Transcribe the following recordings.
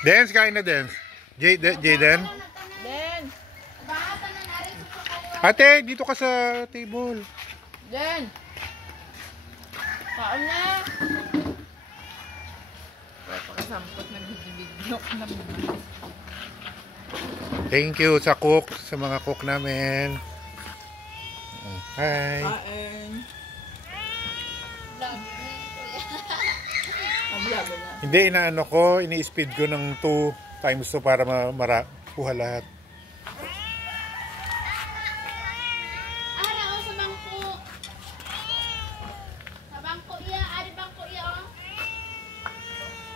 Dance, kain na dance. Jayden. Den! Ate, dito ka sa table. Den! Kaon na! Pagkasampot ng video. Thank you sa cook, sa mga cook namin. Hi. Kain! Hindi, inaano ko, ini-speed ko ng 2 times to para marakuha lahat. Araw sa bangko. Sa bangko iya, ari bangko iya oh.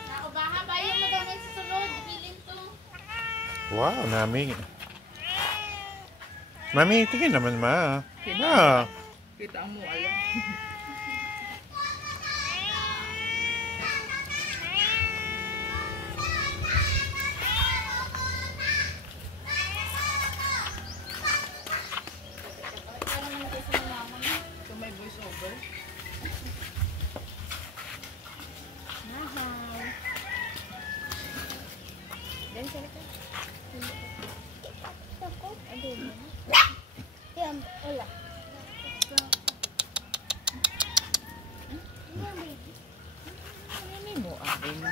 Naubaha bayan mo daw na sa sulod, bilin to. Wow, nami. Mami, tingin naman ma. Ah. Kita mo, alam. So may voice over. Dan sila ka. Ako, ano mo? Yan, wala. Ano mo? Abay mo.